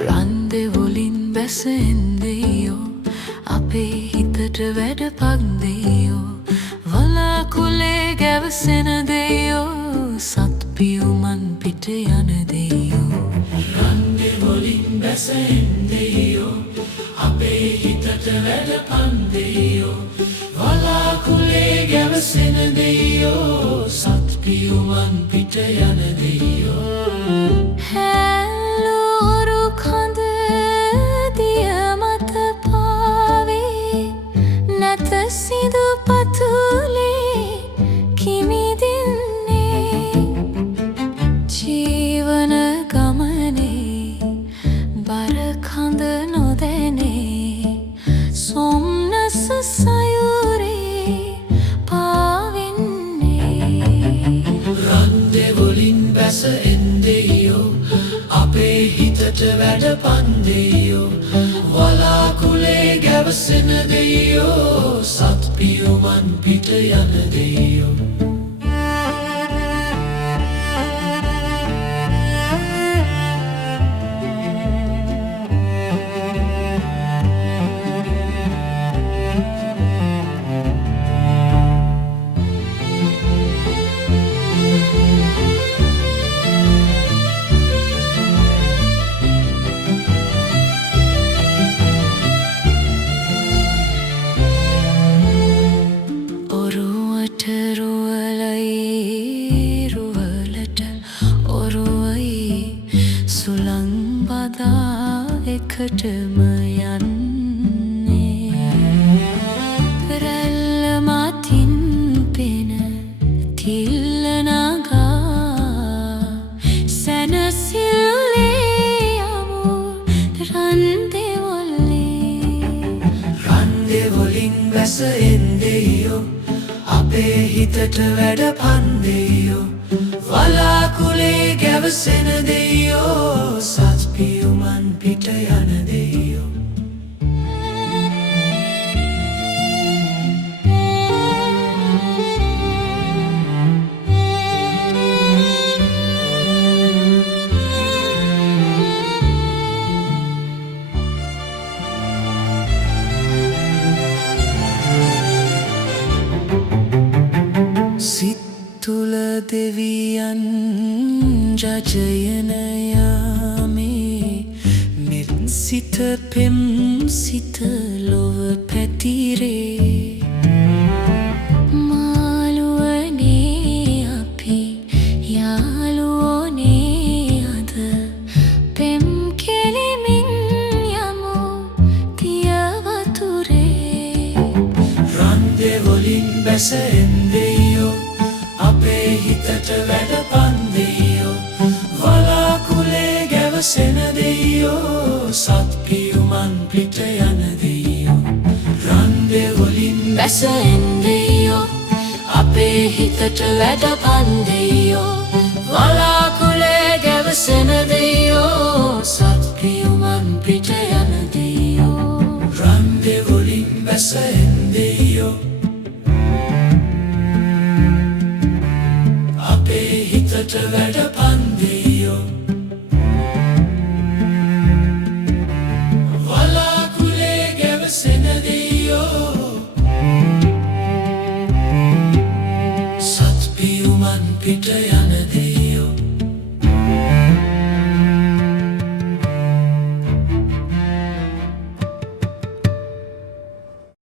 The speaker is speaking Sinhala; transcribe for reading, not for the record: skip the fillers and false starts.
රන්දෙවලින් බැසෙන්දෙයෝ අපේ හිතට වැඩ පක්දෙයෝ වලාකුලේ ගැවසෙන දෙයෝ සත්පියුමන් පිට යන දෙයෝ රන්දෙවලින් බැසෙන්දෙයෝ අපේ හිතට වැඩ පන්දෙයෝ වලාකුලේ ගැවසෙන දෙයෝ සත්පියුමන් පිට යන දෙයෝ සිදු පතුලේ කිමිදින්නේ ජීවන ගමනේ බර කඳ නොදැනේ සොම්නස සයුරේ පාවෙන්නේ රන්දෙවලින් බැස එන්දෙයෝ අපේ හිතට වැඩ පන්දෙයෝ වලාකුලේ ගැවසෙන දෙයෝ සත්පියුමන් පිට යන දෙයෝ එකටම යන්නේ රැල්ල මතින් පෙන තිල්ල නගා සැනසිල්ලේ යමු රන්දෙවලින් බැස එන්දෙයෝ අපේ හිතට වැඩ පන්දෙයෝ වලාකුලේ ගැවසෙන දෙයෝ සත්පියුමන් පිට යන දෙයෝ සිත් තුල දෙවියන් ජජයන යාමේ මෙත් සිත පෙම් සිත ලොව පැතිරේ මාළුවනේ අපි යාළුවෝනේ අද පෙම් කෙලිමින් යමු දියවතුරේ රන්දෙවලින් බැස එන්දෙයෝ අපේ හිතට වැඩ පන්දෙයෝ වලාකුලේ ගැවසෙන දෙයෝ සත්පියුමන් පිට යන දෙයෝ රන්දෙවලින් බැස එන්දෙයෝ අපේ හිතට වැඩ පන්දෙයෝ වලාකුලේ ගැවසෙන දෙයෝ සත්පියුමන් පිට යන දෙයෝ රන්දෙවලින් බැස එන්දෙයෝ හිතට වැඩ පන්දෙයෝ වලාකුලේ ගැවසෙන දෙයෝ සත්පියුමන් පිට යන දෙයෝ